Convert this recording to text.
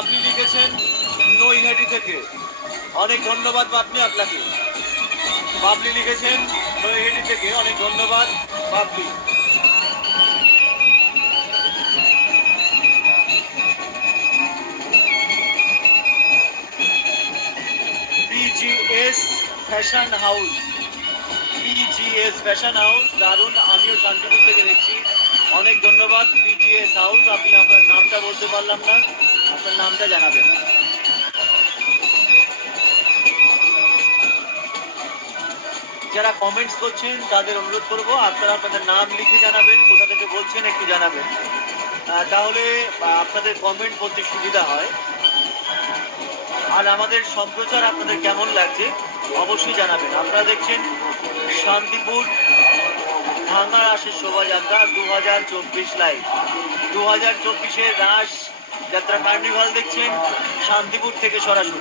আপনি লিখেছেন নৈহাটি থেকে, অনেক ধন্যবাদ আপনি আপনাকে। বাবলি লিখেছেন নৈহাটি থেকে, অনেক ধন্যবাদ Babli. PGS fashion house, PGS fashion house দারুণ, আমিও শান্তিপুর থেকে দেখছি, অনেক ধন্যবাদ পিজিএস হাউস। আপনি আপনার নামটা বলতে পারলাম না, আপনার নামটা জানাবেন। যারা কমেন্টস করছেন তাদের অনুরোধ করবো আপনারা আপনাদের নাম লিখে জানাবেন, কোথা থেকে বলছেন একটু জানাবেন, তাহলে আপনাদের কমেন্ট বলতে সুবিধা হয়। আর আমাদের সম্প্রচার আপনাদের কেমন লাগছে অবশ্যই জানাবেন। আপনারা দেখছেন শান্তিপুর ভাঙা রাসের শোভাযাত্রা 2024 লাইভ। 2024-এর রাস যাত্রা কার্নিভাল দেখছেন শান্তিপুর থেকে সরাসরি।